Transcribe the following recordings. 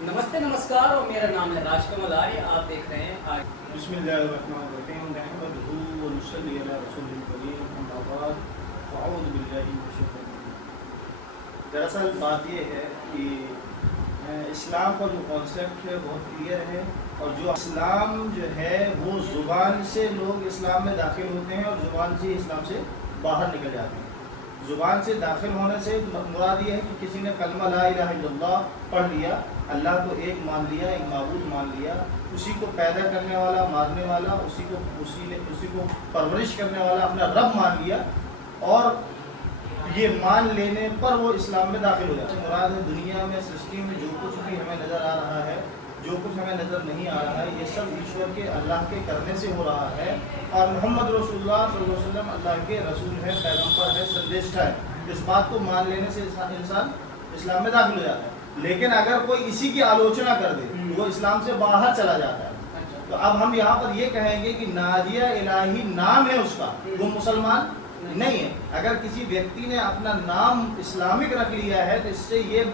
नमस्ते नमस्कार और मेरा नाम है राजकमल आर्य। आप देख रहे हैं आज बिस्मिल्लाहिर्रहमानिर्रहीम नहमदुहु व नुसल्ली अला रसूलिल करीम अम्मा बाद फ़अऊज़ु बिल्लाहि मिनश शैतानिर रजीम। दरअसल बात ये है कि इस्लाम का जो कॉन्सेप्ट है बहुत क्लियर है और जो इस्लाम जो है वो ज़ुबान से लोग इस्लाम में दाखिल होते हैं और ज़ुबान से इस्लाम से बाहर निकल जाते हैं। ज़ुबान से दाखिल होने से मुराद ये है कि किसी ने कलमा ला इलाहा इल्लल्लाह पढ़ लिया, अल्लाह को एक मान लिया, एक माबूद मान लिया, उसी को पैदा करने वाला, मारने वाला, उसी को परवरिश करने वाला अपना रब मान लिया और ये मान लेने पर वो इस्लाम में दाखिल हो जाता है। मुराद है दुनिया में, सृष्टि में जो कुछ भी हमें नज़र आ रहा है, जो कुछ हमें नज़र नहीं आ रहा है, ये सब ईश्वर के, अल्लाह के करने से हो रहा है। और मोहम्मद रसूलुल्लाह सल्लल्लाहु अलैहि वसल्लम अल्लाह के रसूल है, पैगम्बर है, संदेशा है। इस बात को मान लेने से इंसान इस्लाम में दाखिल हो जाता है। लेकिन अगर कोई इसी की आलोचना कर दे तो वो इस्लाम से बाहर चला जाता है। तो अब हम यहाँ पर ये कहेंगे कि नाजिया इलाही नाम है उसका, वो मुसलमान नहीं है। अगर किसी व्यक्ति ने अपना नाम इस्लामिक रख लिया है तो इससे ये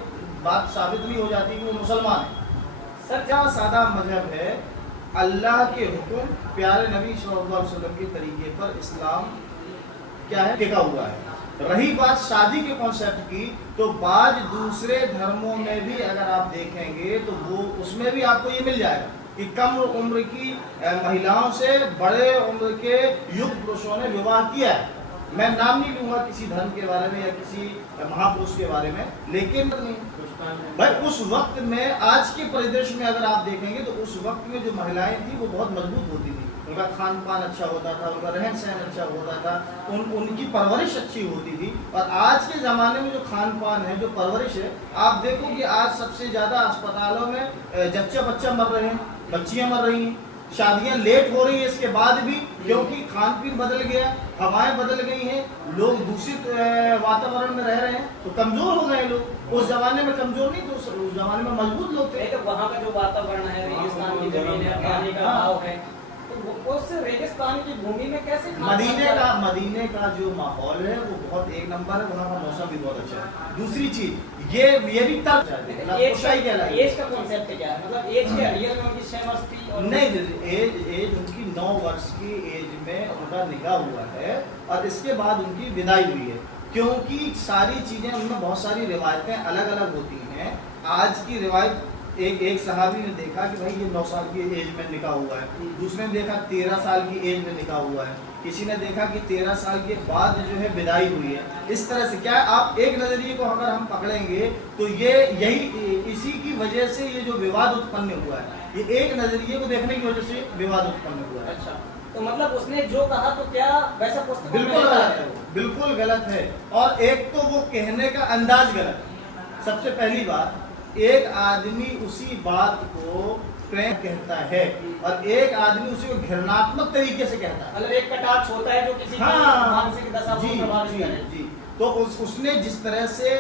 बात साबित नहीं हो जाती कि वो मुसलमान है। सर क्या सादा मजहब है, अल्लाह के हुक्म, प्यारे नबी सल्लल्लाहु अलैहि वसल्लम के तरीके पर इस्लाम क्या है, टिका हुआ है। रही बात शादी के कॉन्सेप्ट की, तो बाज दूसरे धर्मों में भी अगर आप देखेंगे तो वो उसमें भी आपको ये मिल जाएगा कि कम उम्र की महिलाओं से बड़े उम्र के युग पुरुषों ने विवाह किया है। मैं नाम नहीं लूंगा किसी धर्म के बारे में या किसी महापुरुष के बारे में, लेकिन भाई उस वक्त में, आज के परिदृश्य में अगर आप देखेंगे तो उस वक्त में जो महिलाएं थी वो बहुत मजबूत होती थी, उनका खान पान अच्छा होता था, उनका रहन सहन अच्छा होता था, उनकी परवरिश अच्छी होती थी। और आज के ज़माने में जो खान पान है, जो परवरिश है, आप देखो कि आज सबसे ज़्यादा अस्पतालों में जच्चा बच्चा मर रहे हैं, बच्चियाँ मर रही हैं, शादियां लेट हो रही है इसके बाद भी, क्योंकि खान पीन बदल गया, हवाएं बदल गई हैं, लोग दूषित वातावरण में रह रहे हैं, तो कमजोर हो गए लोग। उस जमाने में कमजोर नहीं तो उस जमाने में मजबूत लोग थे। तो वहाँ का जो वातावरण है, रेगिस्तान की जमीन है, पानी का भाव है, तो उस रेगिस्तान की भूमि में कैसे मदीने का जो माहौल है वो बहुत एक नंबर है, वहाँ का मौसम भी बहुत अच्छा है। दूसरी चीज ये भी तर्क एज का कॉन्सेप्ट क्या है, मतलब एज के रियल में उनकी 6 मस्ती और नहीं, एज उनकी 9 वर्ष की एज में उनका निकाह हुआ है और इसके बाद उनकी विदाई हुई है, क्योंकि सारी चीजें उनमें बहुत सारी रिवायतें अलग अलग होती हैं। आज की रिवायत एक सहाबी ने देखा कि भाई ये 9 साल की एज में निकाह हुआ है, दूसरे ने देखा 13 साल की एज में निकाह हुआ है, किसी ने देखा कि 13 साल के बाद जो है विदाई हुई है। इस तरह से क्या आप एक नजरिए को अगर हम पकड़ेंगे तो इसी की वजह से ये जो विवाद उत्पन्न हुआ है, ये एक नजरिए को देखने की वजह से विवाद उत्पन्न हुआ है। अच्छा, तो मतलब उसने जो कहा तो क्या वैसा पुस्तक बिल्कुल गलत है, बिल्कुल गलत है। और एक तो वो कहने का अंदाज गलत है। सबसे पहली बात, एक आदमी उसी बात को प्रेम कहता है और एक आदमी उसी को घृणात्मक तरीके से कहता है। मतलब एक कटाक्ष होता है जो किसी की मानसिक दशा को प्रभावित करे। तो उसने जिस तरह से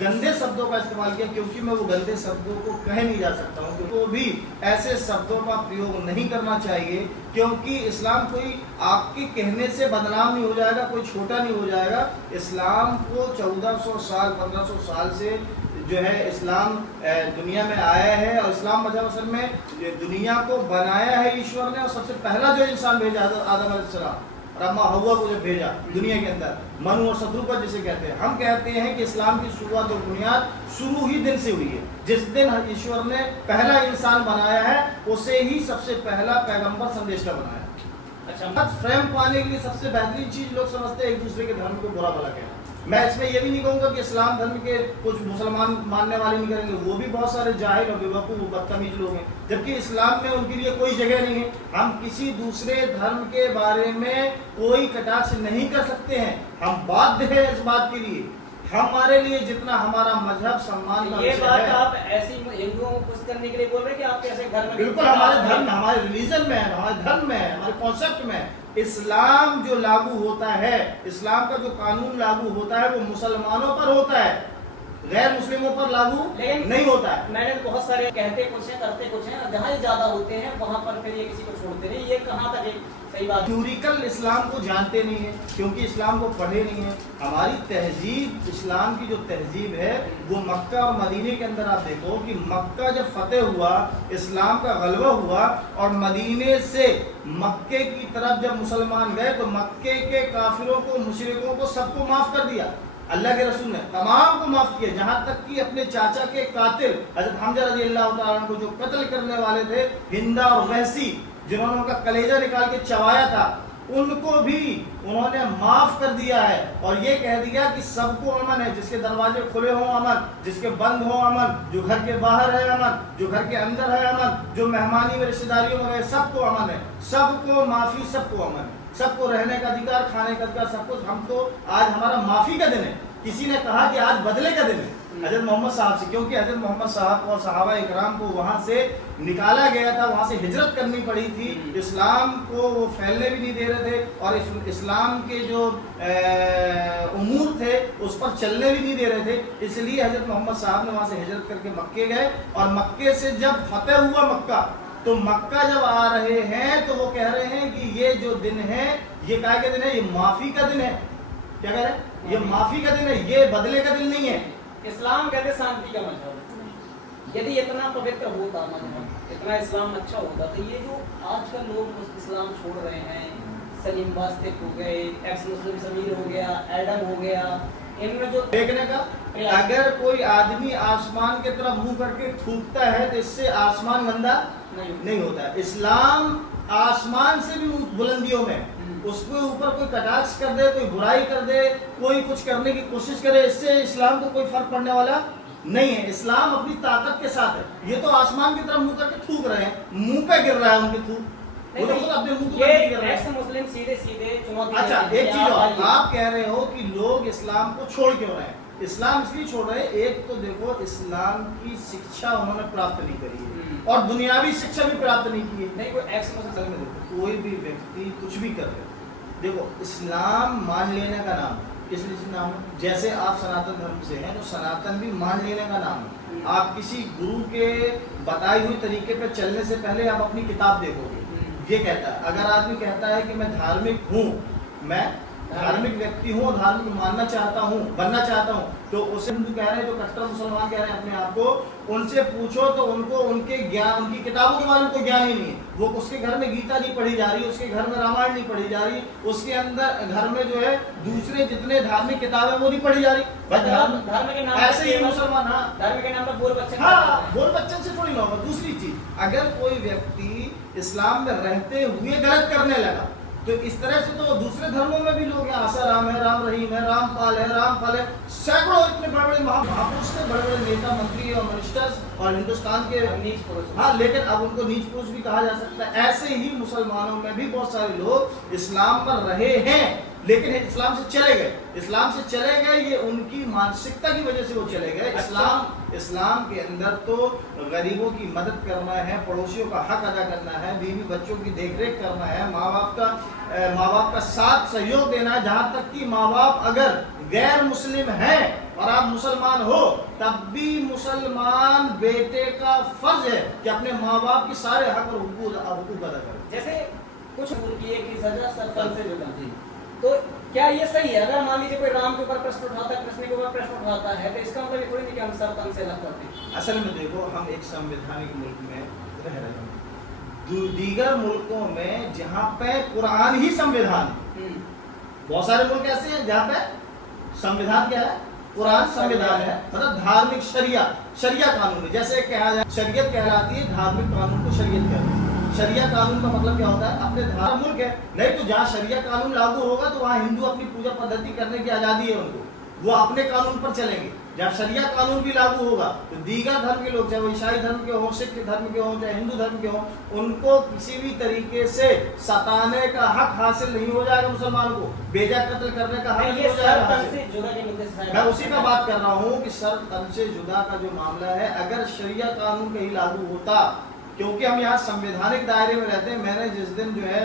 गंदे शब्दों का इस्तेमाल किया, क्योंकि मैं वो गंदे शब्दों को कह नहीं जा सकता हूँ, तो भी ऐसे शब्दों का प्रयोग नहीं करना चाहिए, क्योंकि इस्लाम कोई आपके कहने से बदनाम नहीं हो जाएगा, कोई छोटा नहीं हो जाएगा। इस्लाम को 1400 साल 1500 साल से जो है इस्लाम दुनिया में आया है और इस्लाम मजहब असल में दुनिया को बनाया है ईश्वर ने। और सबसे पहला जो इंसान भेजा आदम अलैहिस्सलाम, अम्मा हव्वा को जब भेजा दुनिया के अंदर, मनु और शत्रुपा जिसे कहते हैं, हम कहते हैं कि इस्लाम की शुरुआत और बुनियाद शुरू ही दिन से हुई है। जिस दिन ईश्वर ने पहला इंसान बनाया है उसे ही सबसे पहला पैगंबर संदेशा बनाया। अच्छा, प्रेम पाने के लिए सबसे बेहतरीन चीज लोग समझते हैं एक दूसरे के धर्म को बुरा भला कहना। मैं इसमें ये भी नहीं कहूँगा कि इस्लाम धर्म के कुछ मुसलमान मानने वाले नहीं करेंगे, वो भी बहुत सारे जाहिल और बेवकूफ़ बदतमीज लोग हैं, जबकि इस्लाम में उनके लिए कोई जगह नहीं है। हम किसी दूसरे धर्म के बारे में कोई कटाक्ष नहीं कर सकते हैं, हम बाध्य हैं इस बात के लिए। हमारे लिए जितना हमारा मजहब सम्मान का ये बात आप ऐसी हिंदुओं को खुश करने के लिए बोल रहे हैं कि आप कैसे घर में, बिल्कुल हमारे धर्म, हमारे रिलीजन में है, हमारे धर्म में है, हमारे कॉन्सेप्ट में है। इस्लाम जो लागू होता है, इस्लाम का जो कानून लागू होता है वो मुसलमानों पर होता है, गैर मुस्लिमों पर लागू नहीं होता है। मैंने बहुत सारे कहते कुछ हैं करते कुछ हैं, जहाँ ज्यादा होते हैं वहाँ पर फिर ये किसी को छोड़ते नहीं। ये कहाँ तक सही बात। थ्योरिकल इस्लाम को जानते नहीं है, क्योंकि इस्लाम को पढ़े नहीं है। हमारी तहजीब, इस्लाम की जो तहजीब है वो मक्का और मदीने के अंदर आप देखो कि मक्का जब फतेह हुआ, इस्लाम का गलबा हुआ और मदीने से मक्के की तरफ जब मुसलमान गए तो मक्के के काफिरों को, मुशरिकों को, सबको माफ कर दिया। अल्लाह के रसूल ने तमाम को माफ किया, जहां तक कि अपने चाचा के कातिल हजरत हमजा रज़ी अल्लाह तआला अन्हु को जो कत्ल करने वाले थे, हिंदा और वहसी, जिन्होंने उनका कलेजा निकाल के चबाया था, उनको भी उन्होंने माफ कर दिया है और ये कह दिया कि सबको अमन है, जिसके दरवाजे खुले हों अमन, जिसके बंद हों अमन, जो घर के बाहर है अमन, जो घर के अंदर है अमन, जो मेहमानी में रिश्तेदारियों में गए सबको अमन है, सबको माफी, सबको अमन है, सबको रहने का अधिकार, खाने का अधिकार, सब कुछ। हम तो आज हमारा माफी का दिन है। किसी ने कहा कि आज बदले का दिन है हजरत मोहम्मद साहब से, क्योंकि हजरत मोहम्मद साहब और सहाबा इकराम को वहां से निकाला गया था, वहां से हिजरत करनी पड़ी थी, इस्लाम को वो फैलने भी नहीं दे रहे थे और इस्लाम के जो उमूर थे उस पर चलने भी नहीं दे रहे थे। इसलिए हजरत मोहम्मद साहब ने वहां से हिजरत करके मक्के गए और मक्के से जब फतेह हुआ मक्का, तो मक्का जब आ रहे हैं तो वो कह रहे हैं कि ये जो दिन है ये क्या का दिन है, ये माफी का दिन है। क्या कह रहे हैं? ये माफी का दिन है, ये बदले का दिन नहीं है। इस्लाम कहते शांति का मजहब। यदि इतना पवित्र होता मजहब, इतना इस्लाम अच्छा होता, तो ये जो आजकल लोग इस्लाम छोड़ रहे हैं, सलीम वास्तिक हो गए, एक्स मुस्लिम समीर हो गया, एडम हो गया, इनमें जो देखने का, अगर कोई आदमी आसमान की तरफ मुंह करके थूकता है तो इससे आसमान गंदा नहीं होता है। इस्लाम आसमान से भी बुलंदियों में उसके ऊपर कोई कटाक्ष कर दे, कोई बुराई कर दे, कोई कुछ करने की कोशिश करे, इससे इस्लाम को कोई फर्क पड़ने वाला नहीं है। इस्लाम अपनी ताकत के साथ है। ये तो आसमान की तरफ मुंह करके थूक रहे हैं, मुंह पे गिर रहा है उनके थूक, वो तो खुद अपने मुंह को गिर रहे हैं। मुस्लिम सीधे सीधे चुनौती। अच्छा, एक चीज और, आप कह रहे हो कि लोग इस्लाम को छोड़ क्यों रहे हैं? इस्लाम इसलिए छोड़ रहे हैं, एक तो देखो इस्लाम की शिक्षा उन्होंने प्राप्त नहीं करी है और दुनियावी शिक्षा भी प्राप्त नहीं की है। नहीं, कोई एक्स मुस्लिम में देखो, कोई भी व्यक्ति कुछ भी कर रहे, देखो इस्लाम मान लेने का नाम है। किस लिए नाम है? जैसे आप सनातन धर्म से हैं तो सनातन भी मान लेने का नाम है। आप किसी गुरु के बताई हुई तरीके पे चलने से पहले आप अपनी किताब देखोगे, ये कहता है। अगर आदमी कहता है कि मैं धार्मिक हूँ, मैं धार्मिक व्यक्ति हूँ, धार्मिक मानना चाहता हूँ, बनना चाहता हूँ, तो उसे हिंदू कह रहे हैं, जो कट्टर मुसलमान कह रहे हैं अपने आप को, उनसे पूछो तो उनको उनके ज्ञान, उनकी किताबों के बारे में कोई ज्ञान ही नहीं है। वो उसके घर में गीता नहीं पढ़ी जा रही, उसके घर में रामायण नहीं पढ़ी जा रही, उसके अंदर घर में जो है दूसरे जितने धार्मिक किताबें वो नहीं पढ़ी जा रही। धर्म के नाम ऐसे ही मुसलमान, हाँ धर्म के नाम पर बोल बच्चे, हाँ बोल बच्चन से थोड़ी ना होगा। दूसरी चीज, अगर कोई व्यक्ति इस्लाम में रहते हुए गलत करने लगा तो इस तरह से तो दूसरे धर्मों में भी लोग हैं, आशा राम है, राम रहीम है, रामपाल है, सैकड़ों इतने बड़े बड़े महापुरुष थे, बड़े बड़े नेता, मंत्री और मिनिस्टर्स और हिंदुस्तान के नीच पुरुष। हाँ, लेकिन अब उनको नीच पुरुष भी कहा जा सकता है। ऐसे ही मुसलमानों में भी बहुत सारे लोग इस्लाम पर रहे हैं लेकिन इस्लाम से चले गए। इस्लाम से चले गए, ये उनकी मानसिकता की वजह से वो चले गए। इस्लाम के अंदर तो गरीबों की मदद करना है, पड़ोसियों का हक अदा करना है, बीवी बच्चों की देखरेख करना है, माँ बाप का साथ सहयोग देना है। जहाँ तक कि माँ बाप अगर गैर मुस्लिम है और आप मुसलमान हो, तब भी मुसलमान बेटे का फर्ज है कि अपने माँ बाप के सारे हक और हुकूक अदा करे। जैसे कुछ की एक ही सजा सरपंच से जुदा, तो क्या ये सही है? अगर मान लीजिए कोई राम के ऊपर प्रश्न उठाता है, कृष्ण के ऊपर प्रश्न उठाता है, तो इसका मतलब ये थोड़ी नहीं कि हम सरपंच से अलग करते हैं। असल में देखो, हम एक संवैधानिक मुल्क में रह रहे हैं। दीगर मुल्कों में जहाँ पे कुरान ही संविधान, बहुत सारे मुल्क ऐसे हैं जहाँ पे संविधान क्या है? कुरान संविधान है, मतलब धार्मिक शरिया कानून। जैसे कहा जाए शरीयत कहलाती है, धार्मिक कानून को शरीयत कहते हैं। शरिया कानून का मतलब क्या होता है? अपने धार्मिक मुल्क है, नहीं तो जहाँ शरिया कानून लागू होगा तो वहाँ हिंदू अपनी पूजा पद्धति करने की आज़ादी है उनको, वो अपने कानून पर चलेंगे। जब शरिया कानून भी लागू होगा तो दीगर धर्म के लोग, चाहे वो ईसाई धर्म के हों, सिख धर्म के हों, चाहे हिंदू धर्म के हों, उनको किसी भी तरीके से सताने का हक हासिल नहीं हो जाएगा। मुसलमानों को बेजा कत्ल करने का हक नहीं हो जाएगा। मैं उसी का बात कर रहा हूँ कि सर तन से जुदा का जो मामला है, अगर शरिया कानून कहीं लागू होता, क्योंकि हम यहाँ संवैधानिक दायरे में रहते हैं। मैंने जिस दिन जो है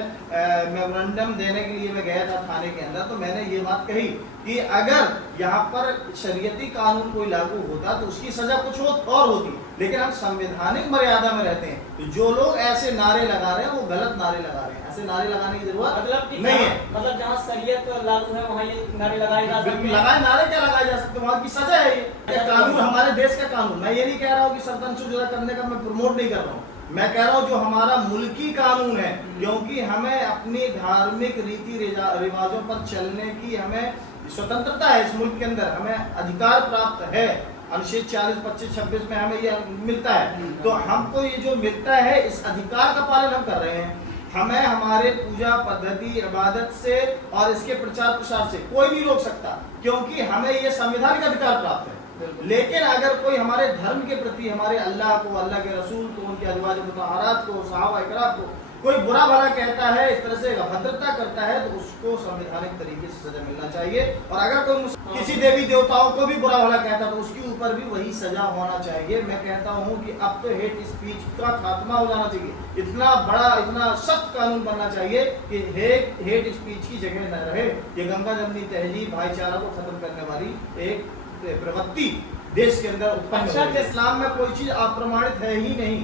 मेमोरेंडम देने के लिए मैं गया था थाने के अंदर, तो मैंने ये बात कही कि अगर यहाँ पर शरीयती कानून कोई लागू होता तो उसकी सजा कुछ और होती, लेकिन हम संवैधानिक मर्यादा में रहते हैं। तो जो लोग ऐसे नारे लगा रहे हैं वो गलत नारे लगा रहे हैं, ऐसे नारे लगाने की जरूरत मतलब नहीं है। मतलब जहाँ शरीयत लागू है वहाँ ये नारे लगाए जा सकते हैं। लगाए नारे क्या लगाए जा सकते हैं, वहाँ की सजा है ये कानून, हमारे देश का कानून। मैं ये नहीं कह रहा हूँ कि सर्वसुलझता करने का मैं प्रमोट नहीं कर रहा हूँ, मैं कह रहा हूँ जो हमारा मुल्की कानून है, क्योंकि हमें अपनी धार्मिक रीति रिवाजों पर चलने की हमें स्वतंत्रता है। इस मुल्क के अंदर हमें अधिकार प्राप्त है, अनुच्छेद 40, 25, 26 में हमें ये मिलता है। तो हमको ये जो मिलता है इस अधिकार का पालन हम कर रहे हैं। हमें हमारे पूजा पद्धति इबादत से और इसके प्रचार प्रसार से कोई नहीं रोक सकता, क्योंकि हमें ये संवैधानिक अधिकार प्राप्त है। लेकिन अगर कोई हमारे धर्म के प्रति, हमारे अल्लाह को, अल्लाह के रसूल को, उनके अज़वाज मुतहहारात को, सहाबा इकराम को कोई बुरा भला कहता है, इस तरह से अभद्रता करता है, तो उसको संवैधानिक तरीके से सजा मिलना चाहिए। और अगर कोई किसी देवी देवताओं को भी बुरा भला कहता है तो उसके ऊपर भी वही सजा होना चाहिए। मैं कहता हूँ कि अब तो हेट स्पीच का खात्मा हो जाना चाहिए। इतना बड़ा, इतना सख्त कानून बनना चाहिए कि हेट स्पीच की जगह न रहे। ये गंगा जमनी तहजीब, भाईचारा को खत्म करने वाली एक प्रवृत्ति देश के अंदर उत्पन्न हो रही है। इस्लाम में कोई चीज अप्रमाणित है ही नहीं।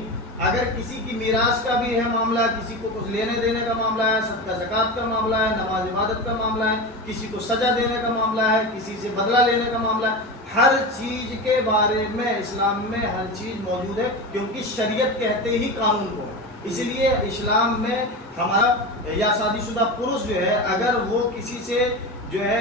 अगर किसी की मीरास का भी है मामला, किसी को कुछ लेने देने का मामला है, सदका ज़कात का मामला है, नमाज इबादत का मामला है, किसी को सजा देने का मामला है, किसी से बदला लेने का मामला है, हर चीज के बारे में इस्लाम में हर चीज मौजूद है, क्योंकि शरीयत कहते ही कानून को। इसलिए इस्लाम में हमारा या शादीशुदा पुरुष जो है, अगर वो किसी से जो है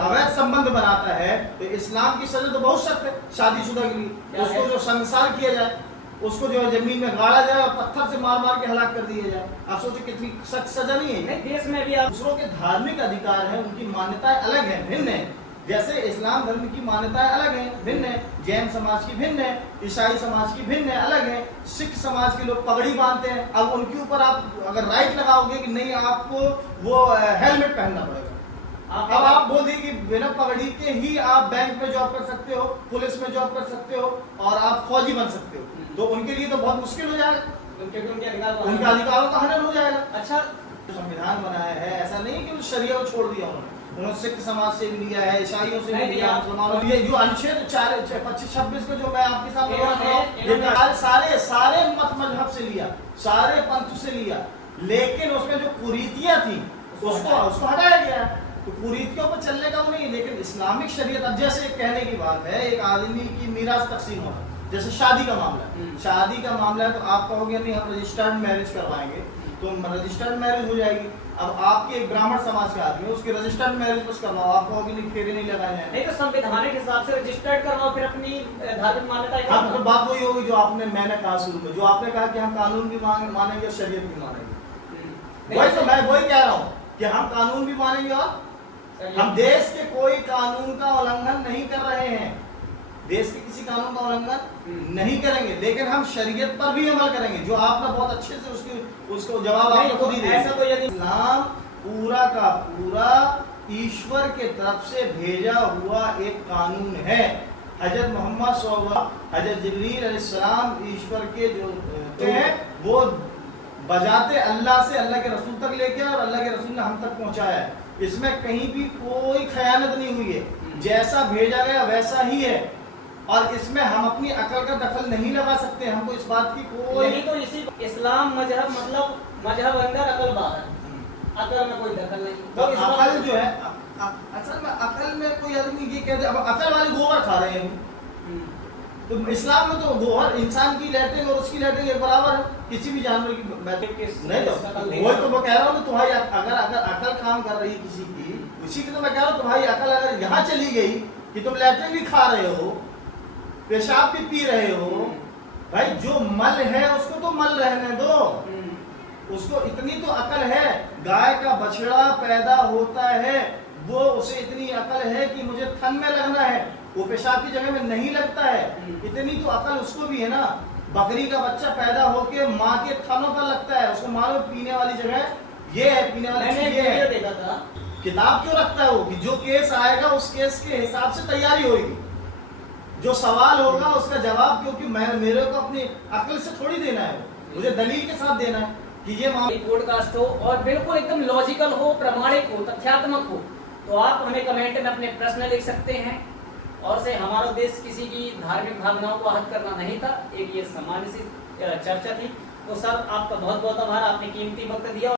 अवैध संबंध बनाता है तो इस्लाम की सजा तो बहुत सख्त है शादीशुदा के लिए। उसको जो संसार किया जाए, उसको जो है जमीन में गाड़ा जाए और पत्थर से मार मार के हलाक कर दिया जाए। आप सोचिए कितनी सख्त सजा नहीं है। देश में भी आप दूसरों के धार्मिक अधिकार है, उनकी मान्यताएं अलग है, भिन्न है। जैसे इस्लाम धर्म की मान्यताएं अलग है, भिन्न है, जैन समाज की भिन्न है, ईसाई समाज की भिन्न है, अलग है। सिख समाज के लोग पगड़ी बांधते हैं। अब उनके ऊपर आप अगर राइट लगाओगे कि नहीं आपको वो हेलमेट पहनना पड़ेगा, अब आप बोल दिए कि बिना पगड़ी के ही आप बैंक में जॉब कर सकते हो, पुलिस में जॉब कर सकते हो और आप फौजी बन सकते हो, तो उनके लिए तो बहुत मुश्किल हो जाएगा, उनके अधिकारों का हनन हो जाएगा। अच्छा, संविधान बनाया है, ऐसा नहीं कि शरिया को छोड़ दिया उन्होंने सिख समाज से भी लिया है, ईसाइयों से भी लिया, मुसलमानों से। जो अनुच्छेद 25-26 का जो मैं आपके सामने सारे मत मजहब से लिया, सारे पंथ से लिया, लेकिन उसमें जो कुरीतियां थी उसको हटाया गया। तो कुरीतियों पर चलने का वो नहीं, लेकिन इस्लामिक शरीयत। अब जैसे कहने की बात है, एक आदमी की मीरास तकसीम होना, जैसे शादी का मामला, शादी का मामला है तो आप कहोगे नहीं हम रजिस्टर्ड मैरिज करवाएंगे, तो रजिस्टर्ड मैरिज हो जाएगी। अब आपके एक ब्राह्मण समाज का आदमी, उसकी रजिस्टर्ड मैरिज बस करवाओ, आप कहोगे नहीं फेरे नहीं लगाए जाएंगे। नहीं तो संवैधानिक हिसाब से रजिस्टर्ड करवाओ, फिर अपनी धार्मिक मान्यता। हाँ, तो बात वही होगी जो मैंने कहा शुरू में, जो आपने कहा कि हम कानून भी मानेंगे और शरीयत भी मानेंगे। वही तो मैं वही कह रहा हूँ कि हम कानून भी मानेंगे और हम देश के कोई कानून का उल्लंघन नहीं कर रहे हैं, देश के किसी कानून का उल्लंघन नहीं करेंगे, लेकिन हम शरीयत पर भी अमल करेंगे। जो आपने बहुत अच्छे से उसको जवाब आपने खुद ही दिया। इस्लाम पूरा का पूरा ईश्वर के तरफ से भेजा हुआ एक कानून है। हजरत मोहम्मद सल्लल्लाहु, हजरत जिब्रील अलैहिस्सलाम ईश्वर के जो हैं वो बजाते अल्लाह से अल्लाह के रसूल तक लेके और अल्लाह के रसूल ने हम तक पहुंचाया है। इसमें कहीं भी कोई खयानत नहीं हुई है, जैसा भेजा गया वैसा ही है, और इसमें हम अपनी अकल का दखल नहीं लगा सकते। हमको इस बात की कोई नहीं, तो इसी इस्लाम मजहब मतलब मजहब अंदर अकल बाहर, अकल में कोई दखल नहीं। तो अकल जो है, असल में अकल में कोई आदमी ये कहते अब अकल वाले गोबर खा रहे हैं, तो इस्लाम में तो गोबर इंसान की लैट्रिन और उसकी लैट्रिन एक बराबर है, किसी भी जानवर की नहीं। तो वही तो मैं कह रहा हूँ, तुम्हारी अगर अकल काम कर रही है किसी की, उसी की तो मैं कह रहा हूँ तुम्हारी अकल अगर यहाँ चली गई कि तुम लैट्रिन भी खा रहे हो, पेशाब भी पी रहे हो, भाई जो मल है उसको तो मल रहने दो, उसको इतनी तो अकल है। गाय का बछड़ा पैदा होता है, वो उसे इतनी अकल है कि मुझे थन में लगना है, वो पेशाब की जगह में नहीं लगता है, इतनी तो अकल उसको भी है ना। बकरी का बच्चा पैदा होके माँ के थनों पर लगता है, उसको मालूम पीने वाली जगह ये है, पीने वाली चीज ये है। देखा था किताब क्यों रखता है वो कि जो केस आएगा उस केस के हिसाब से तैयारी होगी, जो सवाल होगा उसका जवाब, क्योंकि मेरे को अपनी अकल से थोड़ी देना है, मुझे दलील के साथ देना है कि ये पॉडकास्ट हो और बिल्कुल एकदम लॉजिकल हो, प्रामाणिक हो, तथ्यात्मक हो, तो आप हमें कमेंट में अपने प्रश्न लिख सकते हैं। और से हमारा उद्देश्य किसी की धार्मिक भावनाओं को आहत करना नहीं था, एक ये सामान्य सी चर्चा थी। तो सर आपका बहुत बहुत आभार, आपने कीमती वक्त दिया।